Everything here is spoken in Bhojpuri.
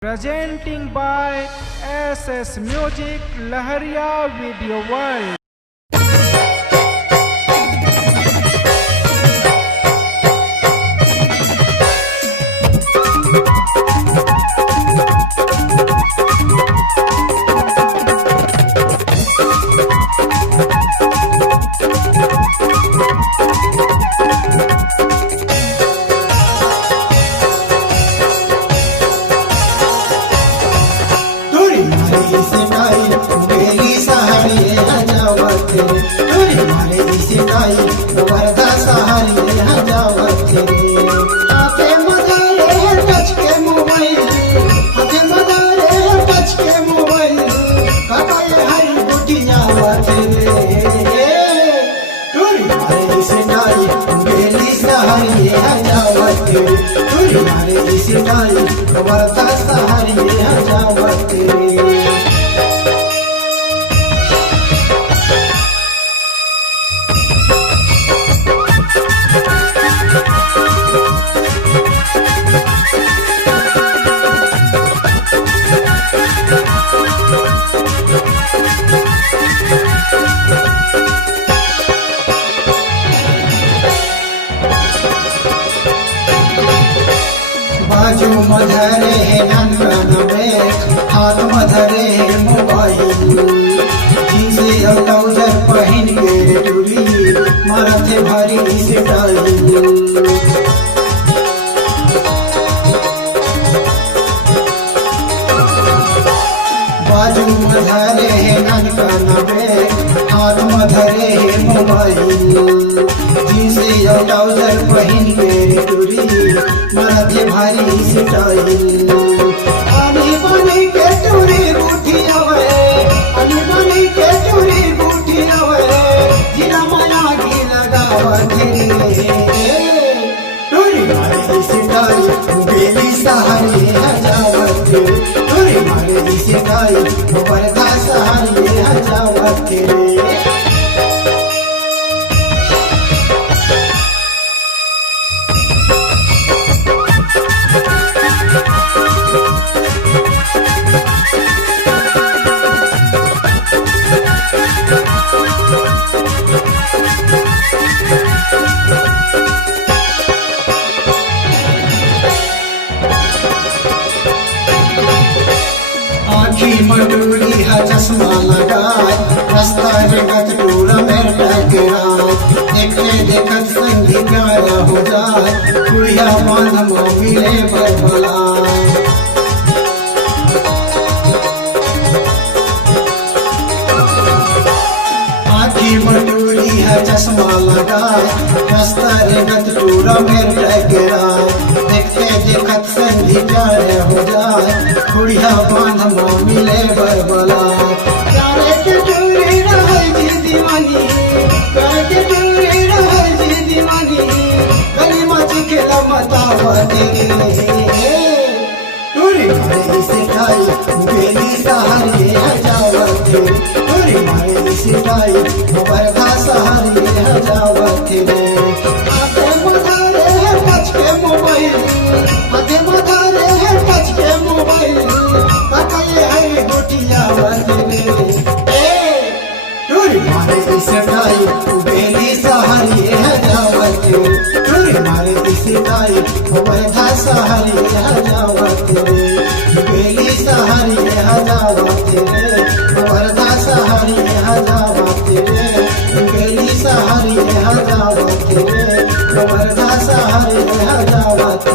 Presenting by SS Music Lahariya Video World. बाजू मधरे नंदन में हाथ मधरे मोबाइल जिनसे ट्राउजर पहन के टूरी माथे भारी स्टाइल बाजू मधरे नंदन में हाथ मधरे मोबाइल जिनसे ट्राउजर पहन के टूरी माथे भारी स्टाइल अली बनी के टूरी बूटी आवे अली बनी के टूरी बूटी आवे जिना माया की लगावा तेरे टूरी मारी स्टाइल बेली सहारी हजावत टूरी मारी स्टाइल पर्दा सहारी हजावत तेरे मटूरी है चश्मा लगाए रास्ता जगत टूरा मेरे टकरा देखते देखत संगी प्यारा हो जाए कुड़िया मान मोबिले बरबला आखी मटूरी है चश्मा लगाए रास्ता जगत टूरा मेरे टकरा देखते देखत संगी प्यारा हो जाए कुड़िया बांध मिले बरबला प्यारे के टूरी रहल जी दीवानी प्यारे के टूरी रहल जी दीवानी गली मच खेला बतावते टूरी मारे सिखाई बेली सहारी हजावते टूरी मारे सिखाई बरदा सहारी हजावते आते मधारे टच के मोबाइल आते मधारे टच के मोबाइल सिटाई बेली सहारी हजावत टूरी मारे सिटाई वर्धा सहारी हजावत बेली सहारी हजावत वर्धा सहारी हजावत बेली सहारी हजावत वर्धा सहारी हजावत